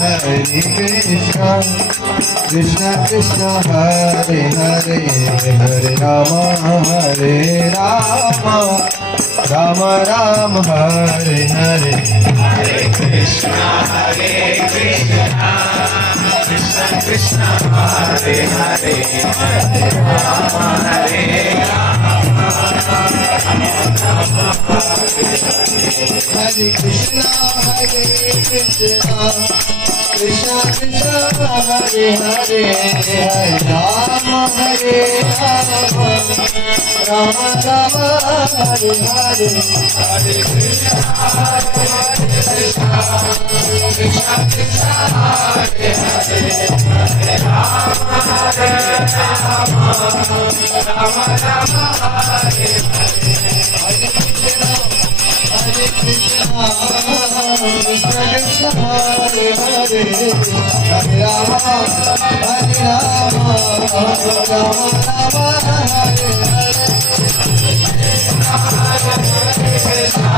Hare Krishna, Krishna Krishna, Hare Hare, Hare Rama, Hare Rama, Rama Rama, Hare Hare. Hare Krishna, Krishna Krishna, Hare Hare, Hare Rama, Hare Rama, Hare Krishna, Krishna Krishna, Hare Hare, Hare Rama, Hare Rama, Rama Rama, Hare Hare. Hare Krishna, Krishna Krishna, Hare Hare, Hare Rama, Hare Rama, Rama Rama, Hare Hare. Hare Krishna, Krishna Krishna, Hare Hare, Hare Rama, Hare Rama, Rama Rama, Hare Hare. Hare Krishna,